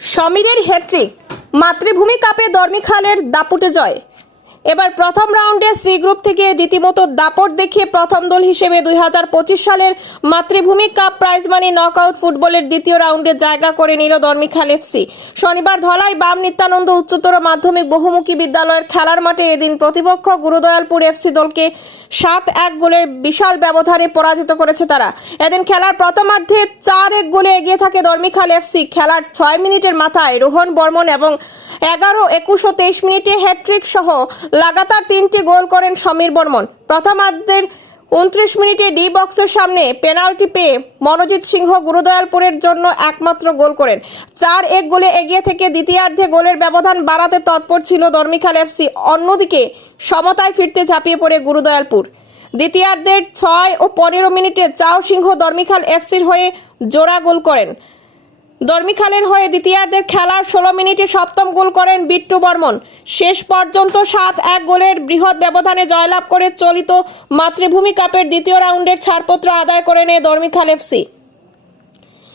সমীরের hat trick মাতৃভূমি কাপে দর্মিখালের দাপুটে জয়। এবার প্রথম রাউন্ডে সি গ্রুপ থেকে রীতিমতো দাপট দেখিয়ে প্রথম দল হিসেবে দু হাজার পঁচিশ সালের মাতৃভূমি কাপ প্রাইজ মানি নকআউট ফুটবলের দ্বিতীয় রাউন্ডে জায়গা করে নিল দর্মিখাল এফসি শনিবার ধলাই বাম নিত্যানন্দ উচ্চতর মাধ্যমিক বহুমুখী বিদ্যালয়ের খেলার মাঠে এদিন প্রতিপক্ষ গুরুদয়ালপুর এফসি দলকে সাত এক গোলের বিশাল ব্যবধানে পরাজিত করেছে তারা। এদিন খেলার প্রথমার্ধে চার এক গোলে এগিয়ে থাকে দর্মিখাল এফসি খেলার ছয় মিনিটের মাথায় রোহন বর্মন এবং এগারো, একুশ ও তেইশ মিনিটে হ্যাট্রিক সহ লাগাতার তিনটি গোল করেন সমীর বর্মন। প্রথমার্ধের উনত্রিশ মিনিটে ডি বক্সের সামনে পেনাল্টি পেয়ে মনোজিৎ সিংহ গুরুদয়ালপুরের জন্য একমাত্র গোল করেন। চার এক গোলে এগিয়ে থেকে দ্বিতীয়ার্ধে গোলের ব্যবধান বাড়াতে তৎপর ছিল দর্মিখাল এফসি। অন্যদিকে সমতায় ফিরতে ঝাঁপিয়ে পড়ে গুরুদয়ালপুর। দ্বিতীয়ার্ধের ছয় ও পনেরো মিনিটে চাও সিংহ দর্মিখাল এফসির হয়ে জোড়া গোল করেন। দর্মিখালের হয়ে দ্বিতীয়ার্ধের খেলার ষোলো মিনিটে সপ্তম গোল করেন বিট্টু বর্মন। শেষ পর্যন্ত সাত এক গোলের বৃহৎ ব্যবধানে জয়লাভ করে চলিত মাতৃভূমি কাপের দ্বিতীয় রাউন্ডের ছাড়পত্র আদায় করে নেয় দর্মিখাল এফসি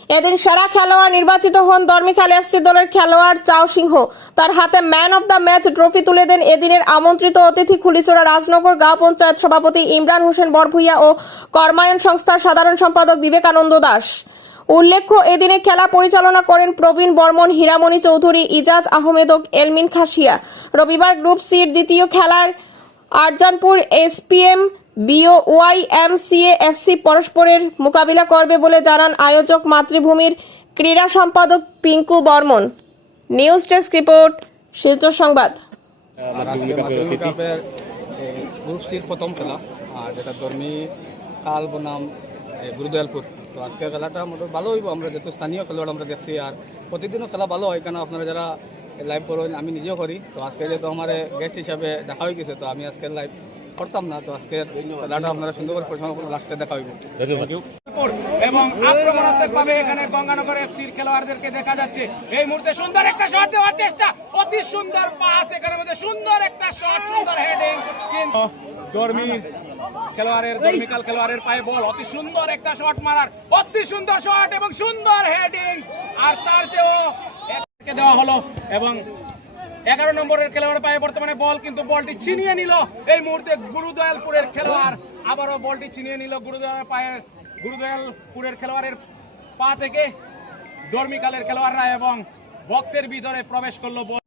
এদিন সেরা খেলোয়াড় নির্বাচিত হন দর্মিখাল এফসি দলের খেলোয়াড় চাও সিংহ। তার হাতে man of the match trophy তুলে দেন এদিনের আমন্ত্রিত অতিথি খুলিচড়া রাজনগর গাঁও পঞ্চায়েত সভাপতি ইমরান হোসেন বরভুইয়া ও কর্মায়ন সংস্থার সাধারণ সম্পাদক বিবেকানন্দ দাস। উল্লেখ্য এদিনে খেলা পরিচালনা করেন প্রবীণ বর্মন হীরামণি চৌধুরী ইজাজ আহমেদ ও এলমিন খাসিয়া। রবিবার গ্রুপ সির দ্বিতীয় খেলার Arjanpur SPM BO Y M CA FC পরস্পরের মোকাবিলা করবে বলে জানান আয়োজক মাতৃভূমির ক্রীড়া সম্পাদক Pinku Barman. News desk report Silchar সংবাদ। গ্রুপ সির প্রথম খেলা আর যেটা ধর্মী কাল বনাম গুরুদয়ালপুর। তো আজকের খেলাটা মোটামুটি ভালো হইব। আমরা যেহেতু স্থানীয় খেলোয়াড় আমরা দেখছি আর প্রতিদিনও খেলা ভালো হয়। কেন আপনারা যারা লাইভ করেন আমি নিজেও করি। তো আজকে যেহেতু আমার গেস্ট হিসাবে দেখা হয়ে গেছে তো আমি আজকে লাইভ করতাম না। তো আজকে খেলাটা আপনারা সুন্দর করে পরিচালনা করে লাস্টে দেখা হইব। এবং আক্রমণাত্মক ভাবে এখানে গঙ্গানগর এফসির খেলোয়াড়দেরকে দেখা যাচ্ছে। এই মুহূর্তে সুন্দর একটা শট দেওয়ার চেষ্টা। অতি সুন্দর পাস এখানের মধ্যে সুন্দর একটা শট সুন্দর হেডিং কিন্তু খেলোয়াড়ের ধর্মিকাল খেলোয়াড়ের পায়ে বল। অতি সুন্দর একটা শট মারার। অতি সুন্দর শট এবং সুন্দর হেডিং আর তার চেয়েও দেওয়া হলো এবং এগারো নম্বরের খেলোয়াড় পায়ে বর্তমানে বল, কিন্তু বলটি ছিনিয়ে নিল। এই মুহূর্তে গুরুদয়ালপুরের খেলোয়াড় আবারও বলটি ছিনিয়ে নিল। গুরুদয়াল পায়ে, গুরুদয়ালপুরের খেলোয়াড়ের পা থেকে ধর্মিকালের খেলোয়াড়রা এবং বক্সের ভিতরে প্রবেশ করল বল।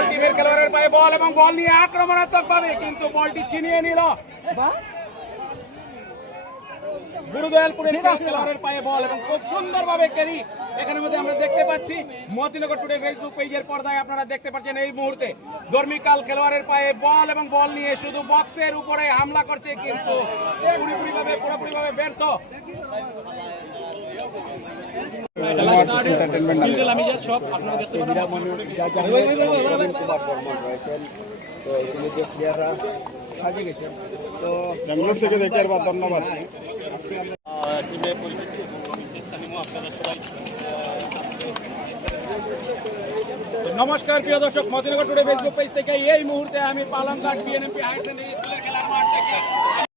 ফুটবল টিমের খেলোয়াড়ের পায়ে বল এবং বল নিয়ে আক্রমণাত্মক ভাবে কিন্তু বলটি ছিনিয়ে নিল। গুরুদয়ালপুরের খেলোয়াড়ের পায়ে বল এবং খুব সুন্দরভাবে ক্যারি। এখানের মধ্যে আমরা দেখতে পাচ্ছি মতিনগর টুডে ফেসবুক পেজের পর্দায় আপনারা দেখতে পাচ্ছেন এই মুহূর্তে। ধর্মিকাল খেলোয়াড়ের পায়ে বল এবং বল নিয়ে শুধু বক্সের উপরে হামলা করছে কিন্তু পুরোপুরি যে ব্যাঙ্গালোর থেকে দেখে ধন্যবাদ নমস্কার প্রিয় দর্শক মতিনগর টুডে ফেসবুক পেজ থেকে এই মুহূর্তে আমি পালংঘাট বিএনএমপি হায়ার সেকেন্ডারি স্কুলের খেলার মাঠ থেকে